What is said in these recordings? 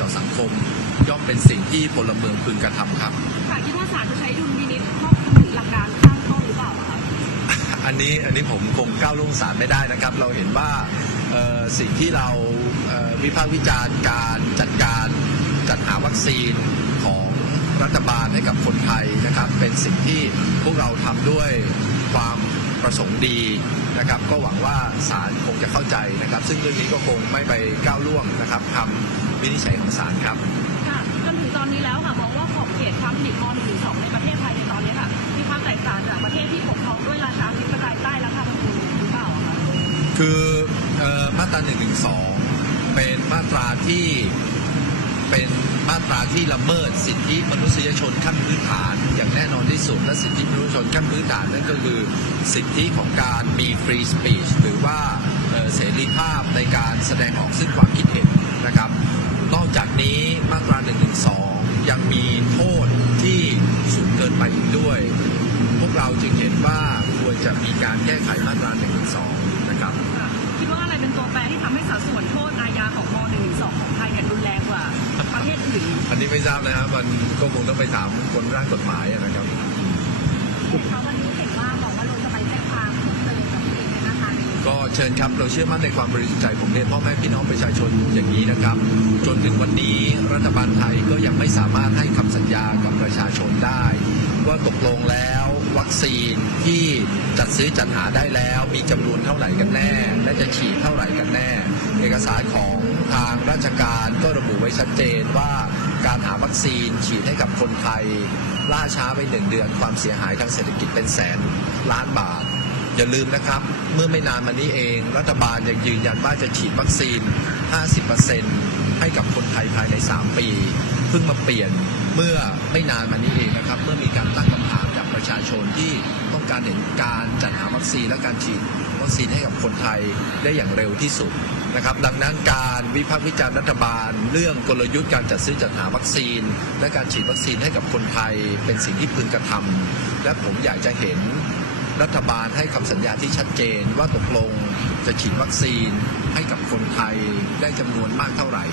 ต่อสังคม ย่อมเป็นสิ่งที่พลเมืองพึงกระทำครับค่ะคิดว่าศาลจะใช้ดุลพินิจครอบคลุมถึงหลักการข้างต้นหรือเปล่าอะคะอันนี้อันนี้ผมคงก้าวล่วงศาลไม่ได้นะครับ เราเห็นว่าเอ่อสิ่งที่เราเอ่อวิพากษ์วิจารณ์การจัดการจัดหาวัคซีนของรัฐบาลให้กับคนไทยนะครับ เป็นสิ่งที่พวกเราทำด้วยความประสงค์ดีนะครับ ก็หวังว่าศาลคงจะเข้าใจนะครับ ซึ่งเรื่องนี้ก็คงไม่ไปก้าวล่วงนะครับคำ วินิจฉัยของศาลครับ ค่ะจนถึงตอนนี้แล้วค่ะมองว่าขอบเขตความผลิตม .112 ในประเทศไทยในตอนนี้ค่ะมีความแตกต่างจากประเทศที่ปกครองด้วยราชาธิปไตยใต้รัฐธรรมนูญหรือเปล่าอะคะคือเอ่อมาตรา1นึเป็นมาตราที่เป็นมาตราที่ละเมิดสิทธิมนุษยชนขั้นพื้นฐานอย่างแน่นอนที่สุดและสิทธิมนุษยชนขั้นพื้นฐานนั่นก็คือสิทธิของการมีฟรีสปีชหรือว่าเอ่อเสรีภาพในการแสดงออกซึ่งความคิดเห็น นะครับ นอกจากนี้มาตรา1นึยังมีโทษที่สูงเกินไปอีกด้วย พวกเราจึงเห็นว่าควรจะมีการแก้ไขมาตรา1นึนะครับค่ะคิดว่าอะไรเป็นตัวแปรที่ทำให้สัดส่วนโทษอาญาของม .112 ของไทยเนี่ยรุนแรงกว่าประเทศอื่น อันนี้ไม่ทราบนะครับมันก็คงต้องไปถามคนร่างกฎหมายอะนะครับ ก็เชิญครับเราเชื่อมั่นในความบริสุทธิ์ใจของเรียนพ่อแม่พี่น้องประชาชนอย่างนี้นะครับ จนถึงวันนี้รัฐบาลไทยก็ยังไม่สามารถให้คำสัญญากับประชาชนได้ ว่าตกลงแล้ววัคซีนที่จัดซื้อจัดหาได้แล้ว มีจำนวนเท่าไหร่กันแน่ และจะฉีดเท่าไหร่กันแน่ เอกสารของทางราชการก็ระบุไว้ชัดเจนว่าการหาวัคซีนฉีดให้กับคนไทยล่าช้าไปหนึ่งเดือนความเสียหายทางเศรษฐกิจเป็นแสนล้านบาท อย่าลืมนะครับ เมื่อไม่นานมานี้เอง รัฐบาลยังยืนยันว่าจะฉีดวัคซีน 50%ให้กับคนไทยภายใน 3 ปี เพิ่งมาเปลี่ยนเมื่อไม่นานมานี้เองนะครับ เมื่อมีการตั้งคำถามจากประชาชนที่ต้องการเห็นการจัดหาวัคซีนและการฉีดวัคซีนให้กับคนไทยได้อย่างเร็วที่สุดนะครับ ดังนั้นการวิพากษ์วิจารณ์รัฐบาล เรื่องกลยุทธ์การจัดซื้อจัดหาวัคซีน และการฉีดวัคซีนให้กับคนไทยเป็นสิ่งที่พึงกระทำและผมอยากจะเห็น รัฐบาลให้คำสัญญาที่ชัดเจนว่าตกลงจะฉีดวัคซีนให้กับคนไทยได้จำนวนมากเท่าไหร่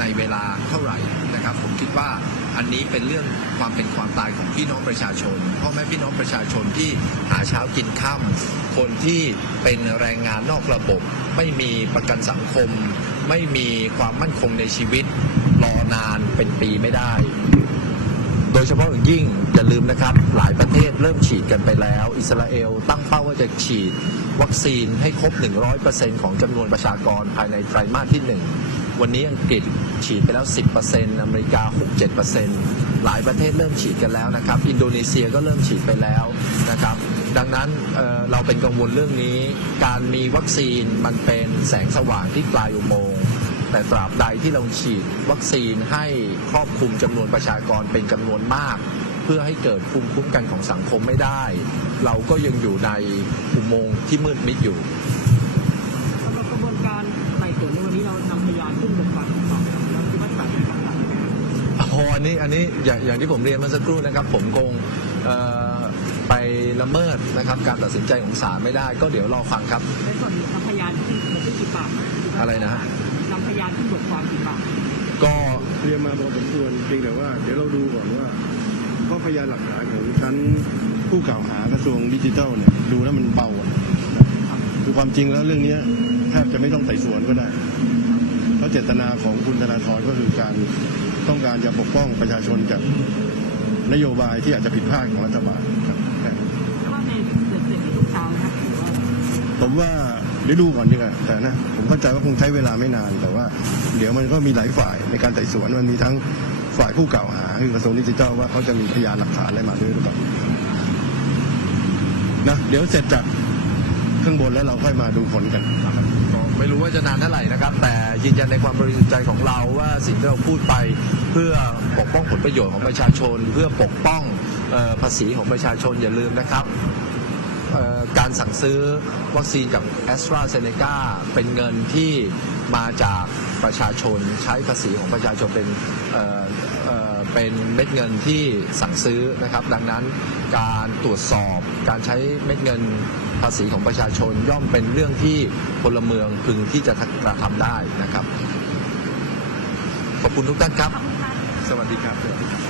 ในเวลาเท่าไหร่นะครับ ผมคิดว่าอันนี้เป็นเรื่องความเป็นความตายของพี่น้องประชาชนพ่อแม่พี่น้องประชาชนที่หาเช้ากินค่ำคนที่เป็นแรงงานนอกระบบ ไม่มีประกันสังคม ไม่มีความมั่นคงในชีวิตรอนานเป็นปีไม่ได้ โดยเฉพาะอย่างยิ่งอย่าลืมนะครับ หลายประเทศเริ่มฉีดกันไปแล้ว อิสราเอลตั้งเป้าว่าจะฉีดวัคซีนให้ครบ 100%ของจำนวนประชากรภายในไตรมาสที่ 1 วันนี้อังกฤษฉีดไปแล้ว 10%อเมริกา 6-7%หลายประเทศเริ่มฉีดกันแล้วนะครับ อินโดนีเซียก็เริ่มฉีดไปแล้วนะครับดังนั้นเเราเป็นกังวลเรื่องนี้ การมีวัคซีนมันเป็นแสงสว่างที่ปลายอุโมงค์ แต่ตราบใดที่เราฉีดวัคซีนให้ครอบคลุมจำนวนประชากรเป็นจำนวนมาก เพื่อให้เกิดภูมิคุ้มกันของสังคมไม่ได้ เราก็ยังอยู่ในอุโมงค์ที่มืดมิดอยู่สำหรับกระบวนการไต่สวนในวันนี้เรานำพยานขึ้นบนฝั่งต่อแล้วคิดว่าจะแบบไหนบ้างครับอ๋ออันนี้อันนี้อย่างอย่างที่ผมเรียนเมื่อสักครู่นะครับ ผมคงเอ่อไปละเมิดนะครับการตัดสินใจของศาลไม่ได้ก็เดี๋ยวรอฟังครับในส่วนนำพยานขึ้นบนที่กี่ปากอะไรนะานขึ้นบทความกี่ปากก็เตรียมมาพอสมควรเพียงแต่ว่า เดี๋ยวเราดูก่อนว่าข้อพยานหลักฐานของชั้นผู้กล่าวหากระทรวงดิจิทัลเนี่ยดูแล้วมันเบาอะคือความจริงแล้วเรื่องนี้แทบจะไม่ต้องไต่สวนก็ได้ เพราะเจตนาของคุณธนาธรก็คือการต้องการจะปกป้องประชาชนจากนโยบายที่อาจจะผิดพลาดของรัฐบาลครับ ผมว่าเดี๋ยวดูก่อนดีกว่าแต่นะผมเข้าใจว่าคงใช้เวลาไม่นาน แต่ว่า เดี๋ยวมันก็มีหลายฝ่ายในการไต่สวนมันมีทั้งฝ่ายผู้กล่าวหาคือกระทรวงดิจิทัลว่าเขาจะมีพยานหลักฐานอะไรมาด้วยหรือเปล่านะเดี๋ยวเสร็จจากข้างบนแล้วเราค่อยมาดูผลกันไม่รู้ว่าจะนานเท่าไหร่นะครับ แต่ยืนยันในความบริสุทธิ์ใจของเราว่าสิ่งที่เราพูดไปเพื่อปกป้องผลประโยชน์ของประชาชน เพื่อปกป้องภาษีของประชาชนอย่าลืมนะครับ การสั่งซื้อวัคซีนกับ a s t r a z เซ e c a เป็นเงินที่มาจากประชาชนใช้ภาษีของประชาชนเป็นเอ่อเอ่อเป็นเม็ดเงินที่สั่งซื้อนะครับ ดังนั้นการตรวจสอบการใช้เม็ดเงินภาษีของประชาชนย่อมเป็นเรื่องที่พลเมืองพึงที่จะกระทำได้นะครับคขอบคุณทุกท่านครับขอบคุณค่ะสวัสดีครับสวัสดีครับ